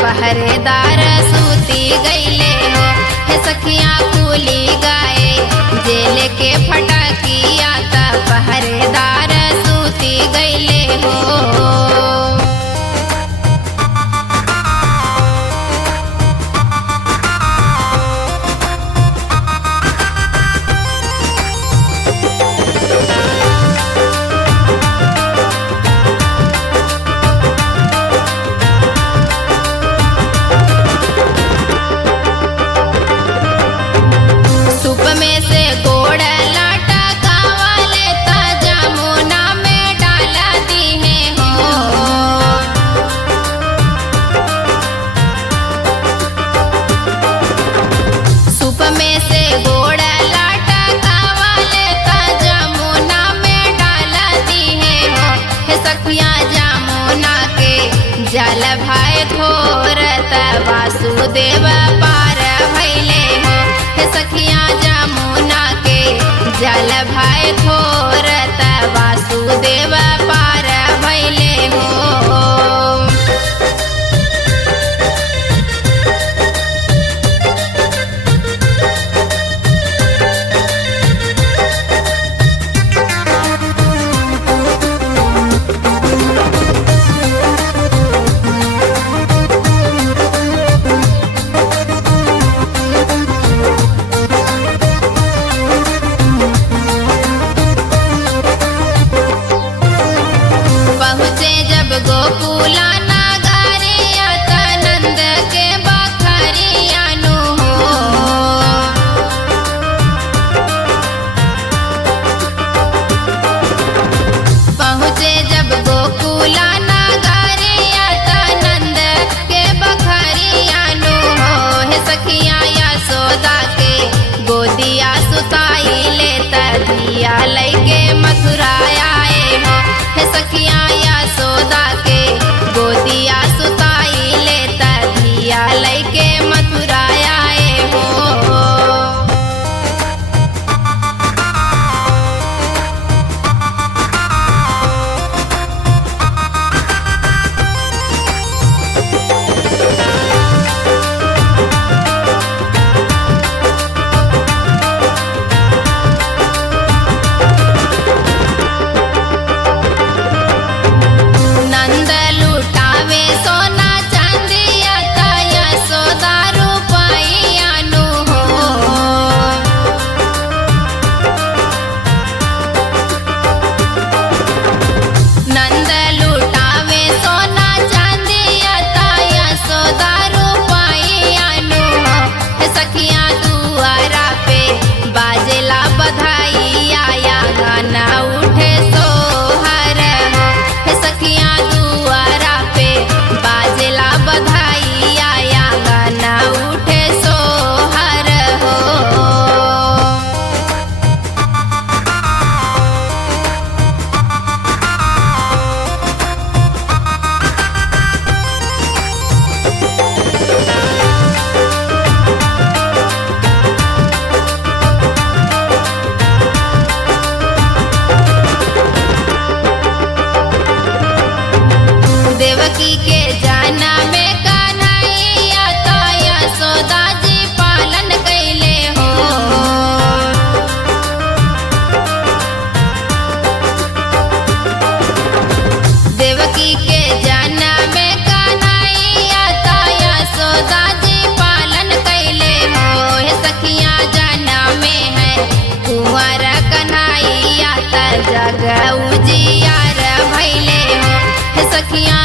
पहरेदार सूती गईले हो। हे सखियाँ खुली गाए जेल के फटाकिया ता पहरेदार सूती गईले हो। सूप में से गोड़ लाटा कावाले ता जमुना में डाला दी है हो। सूप में से गोड़ लाटा कावाले ता जमुना में डाला दी है हो। हे सखियाँ जमुना के जल भाई थोरत वासुदेव पार भैले हो। हे सखियाँ जमुना के जल भाई थोरत वासुदेव पार भैले हो। पहुँचे जब गोकुला नगरिया ता नंद के बखरिया नु हो। पहुँचे जब गोकुला नगरिया ता नंद के बखरिया नु हो। हे सखियाँ यशोदा के गोदिया सुताई ले दिया लैके मथुरा आए हो। हे सखियाँ यशोदा के गोदिया सुताई ले दिया लैके मथुरा आए हो। नंद लुटावे सोना चांदिया ता यशोदा रुपइया नु हो। नंद लुटावे सोना चांदिया ता यशोदा रुपइया नु हो। हे सखियाँ दुआरा पे बाजेला बधाई आया गाना उठे सोहर हो। हे सखियाँ दुआरा पे बाजेला बधाई आया गाना उठे सोहर हो। देवकी के जाना में कन्हैया ता यशोदा जी पालन कैले हो। देवकी के जाना में कन्हैया ता यशोदा जी पालन कैले हो। हे सखियाँ जाना में है कुंवर कन्हैया ता जग उजियार भैले हो। हे सखियाँ